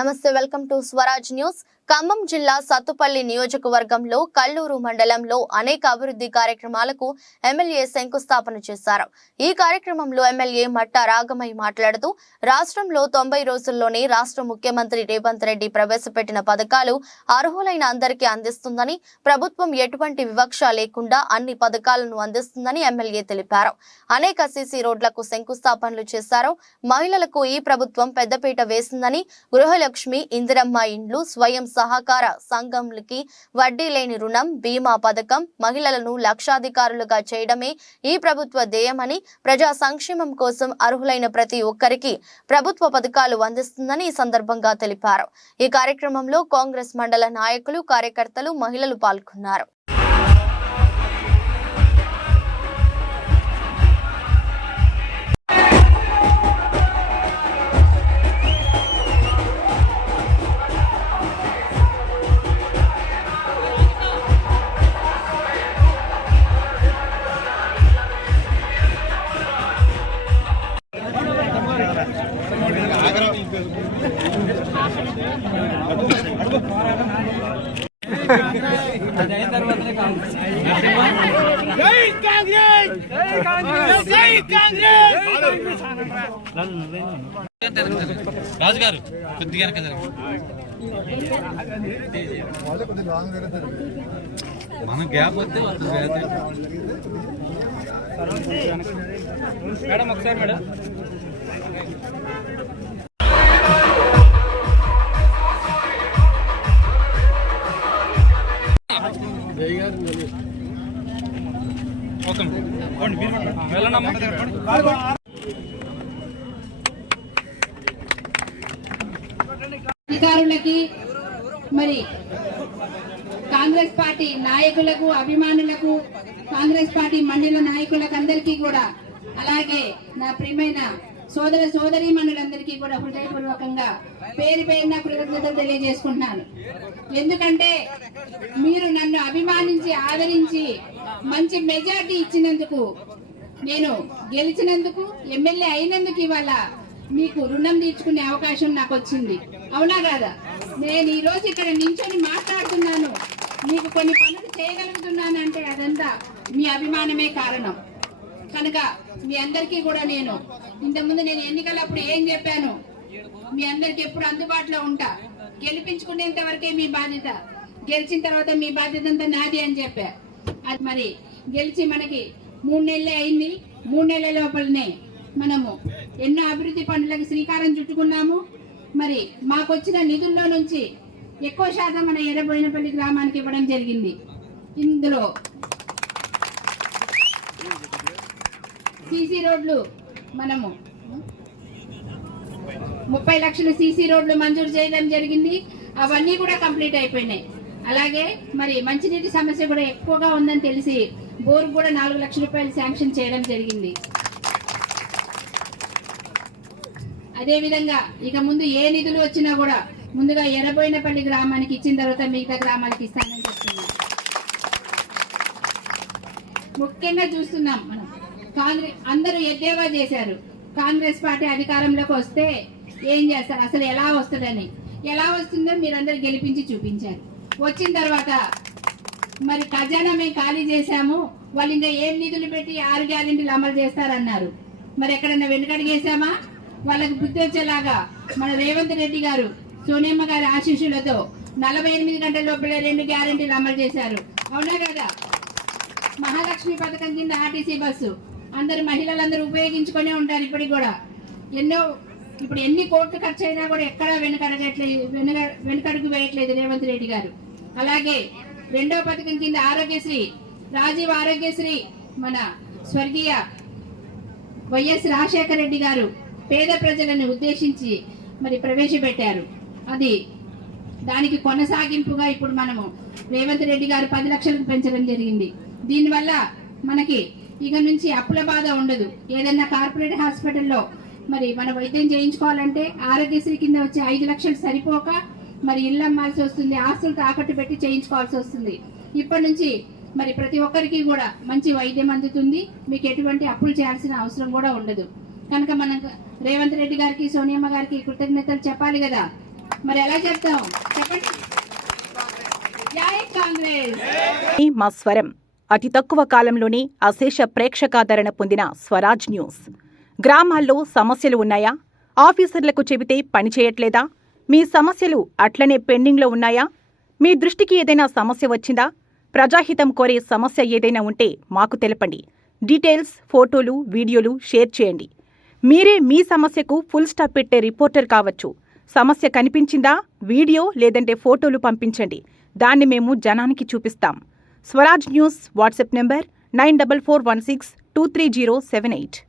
నమస్తే, welcome to Swaraj news. Khammam జిల్లా సత్తుపల్లి నియోజకవర్గంలో కల్లూరు మండలంలో అనేక అభివృద్ధి కార్యక్రమాలకు ఎమ్మెల్యే శంకుస్థాపన చేశారు. ఈ కార్యక్రమంలో ఎమ్మెల్యే మట్టా రాగమయ్య మాట్లాడుతూ రాష్ట్రంలో 90 రోజుల్లోనే రాష్ట్ర ముఖ్యమంత్రి రేవంత్ రెడ్డి ప్రవేశపెట్టిన పథకాలు అర్హులైన అందరికీ అందిస్తుందని, ప్రభుత్వం ఎటువంటి వివక్ష లేకుండా అన్ని పథకాలను అందిస్తుందని ఎమ్మెల్యే తెలిపారు. అనేక సీసీ రోడ్లకు శంకుస్థాపనలు చేశారు. మహిళలకు ఈ ప్రభుత్వం పెద్దపీట వేసిందని, గృహలక్ష్మి, ఇందిరమ్మ ఇండ్లు, స్వయం సహకార సంఘంలకి వడ్డీ లేని రుణం, బీమా పథకం, మహిళలను లక్షాధికారులుగా చేయడమే ఈ ప్రభుత్వ ధ్యేయమని, ప్రజా సంక్షేమం కోసం అర్హులైన ప్రతి ఒక్కరికి ప్రభుత్వ పథకాలు అందిస్తుందని ఈ సందర్భంగా తెలిపారు. ఈ కార్యక్రమంలో కాంగ్రెస్ మండల నాయకులు, కార్యకర్తలు, మహిళలు పాల్గొన్నారు. రాజు గారు కొద్దిగా మన గ్యాప్ వస్తే మేడం ఒకసారి మేడం అధికారులకి, మరి కాంగ్రెస్ పార్టీ నాయకులకు, అభిమానులకు, కాంగ్రెస్ పార్టీ మండల నాయకులకు అందరికీ కూడా, అలాగే నా ప్రియమైన సోదర సోదరీమణులందరికీ కూడా హృదయపూర్వకంగా పేరు పేరున కృతజ్ఞతలు తెలియజేసుకుంటున్నాను. ఎందుకంటే మీరు నన్ను అభిమానించి, ఆదరించి మంచి మెజార్టీ ఇచ్చినందుకు, నేను గెలిచినందుకు, ఎమ్మెల్యే అయినందుకు ఇవాళ మీకు రుణం తీర్చుకునే అవకాశం నాకు వచ్చింది. అవునా కాదా? నేను ఈ రోజు ఇక్కడ నించొని మాట్లాడుతున్నాను, మీకు కొన్ని పనులు చేయగలుగుతున్నాను అంటే అదంతా మీ అభిమానమే కారణం. కనుక మీ అందరికీ కూడా నేను ఇంతకుముందు ఎన్నికలప్పుడు ఏం చెప్పాను, మీ అందరికి ఎప్పుడు అందుబాటులో ఉంటా, గెలిపించుకునేంత వరకే మీ బాధ్యత, గెలిచిన తర్వాత మీ బాధ్యత అంతా నాది అని చెప్పా. అది మరి గెలిచి మనకి 3 నెలలే అయింది. 3 నెలల లోపలనే మనము ఎన్నో అభివృద్ధి పనులకు శ్రీకారం చుట్టుకున్నాము. మరి మాకొచ్చిన నిధుల్లో నుంచి ఎక్కువ శాతం మన ఎర్రబోయినపల్లి గ్రామానికి ఇవ్వడం జరిగింది. ఇందులో సీసీ రోడ్లు మనము 30 లక్షలు సీసీ రోడ్లు మంజూరు చేయడం జరిగింది. అవన్నీ కూడా కంప్లీట్ అయిపోయినాయి. అలాగే మరి మంచినీటి సమస్య కూడా ఎక్కువగా ఉందని తెలిసి బోర్ కూడా 4 లక్షల రూపాయలు శాంక్షన్ చేయడం జరిగింది. అదే విధంగా ఇక ముందు ఏ నిధులు వచ్చినా కూడా ముందుగా ఎర్రబోయినపల్లి గ్రామానికి ఇచ్చిన తర్వాత మిగతా గ్రామాలకు ఇస్తానని చెప్తున్నాం. ముఖ్యంగా చూస్తున్నాం మనం, కాంగ్రెస్ అందరూ ఎద్దేవా చేశారు, కాంగ్రెస్ పార్టీ అధికారంలోకి వస్తే ఏం చేస్తారు, అసలు ఎలా వస్తుందని. ఎలా వస్తుందో మీరందరూ గెలిపించి చూపించారు. వచ్చిన తర్వాత మరి ఖజానా మేము ఖాళీ చేశాము, వాళ్ళు ఇంకా ఏం నిధులు పెట్టి 6 గ్యారెంటీలు అమలు చేస్తారన్నారు. మరి ఎక్కడన్నా వెనుకడిగేసామా? వాళ్ళకి బుద్ధి వచ్చేలాగా మన రేవంత్ రెడ్డి గారు, సోనియమ్మ గారి ఆశీస్సులతో 48 గంటల లోపల 2 గ్యారెంటీలు అమలు చేశారు. అవునా కదా? మహాలక్ష్మి పథకం కింద ఆర్టీసీ బస్సు అందరు మహిళలందరూ ఉపయోగించుకునే ఉంటారు. ఇప్పటికి కూడా ఇప్పుడు ఎన్ని కోట్లు ఖర్చు అయినా కూడా ఎక్కడా వెనుకడుగు వేయట్లేదు రేవంత్ రెడ్డి గారు. అలాగే 2వ పథకం కింద ఆరోగ్యశ్రీ, రాజీవ్ ఆరోగ్యశ్రీ మన స్వర్గీయ వైఎస్ రాజశేఖర రెడ్డి గారు పేద ప్రజలను ఉద్దేశించి మరి ప్రవేశపెట్టారు. అది దానికి కొనసాగింపుగా ఇప్పుడు మనము రేవంత్ రెడ్డి గారు 10 లక్షలకు పెంచడం జరిగింది. దీనివల్ల మనకి ఇక నుంచి అప్పుల బాధ ఉండదు. ఏదన్నా కార్పొరేట్ హాస్పిటల్లో మరి మన వైద్యం చేయించుకోవాలంటే ఆరోగ్యశ్రీ కింద వచ్చే 5 లక్షలు సరిపోక మరి ఇల్లు అమ్మాల్సి వస్తుంది, ఆస్తులు తాకట్టు పెట్టి చేయించుకోవాల్సి వస్తుంది. ఇప్పటి నుంచి మరి ప్రతి ఒక్కరికి కూడా మంచి వైద్యం అందుతుంది, మీకు ఎటువంటి అప్పులు చేయాల్సిన అవసరం కూడా ఉండదు. కనుక మనం రేవంత్ రెడ్డి గారికి, సోనియమ్మ గారికి కృతజ్ఞతలు చెప్పాలి కదా. మరి ఎలా చెప్తాం చెప్పండి. జై కాంగ్రెస్. మా స్వరం అతి తక్కువ కాలంలోనే అశేష ప్రేక్షకాదరణ పొందిన స్వరాజ్ న్యూస్. గ్రామాల్లో సమస్యలు ఉన్నాయా? ఆఫీసర్లకు చెబితే పని చేయట్లేదా? మీ సమస్యలు అట్లనే పెండింగ్లో ఉన్నాయా? మీ దృష్టికి ఏదైనా సమస్య వచ్చిందా? ప్రజాహితం కోరే సమస్య ఏదైనా ఉంటే మాకు తెలపండి. డీటెయిల్స్, ఫోటోలు, వీడియోలు షేర్ చేయండి. మీరే మీ సమస్యకు ఫుల్ స్టాప్ పెట్టే రిపోర్టర్ కావచ్చు. సమస్య కనిపించిందా? వీడియో లేదంటే ఫోటోలు పంపించండి. దాన్ని మేము జనానికి చూపిస్తాం. Swaraj news WhatsApp number 9441623078.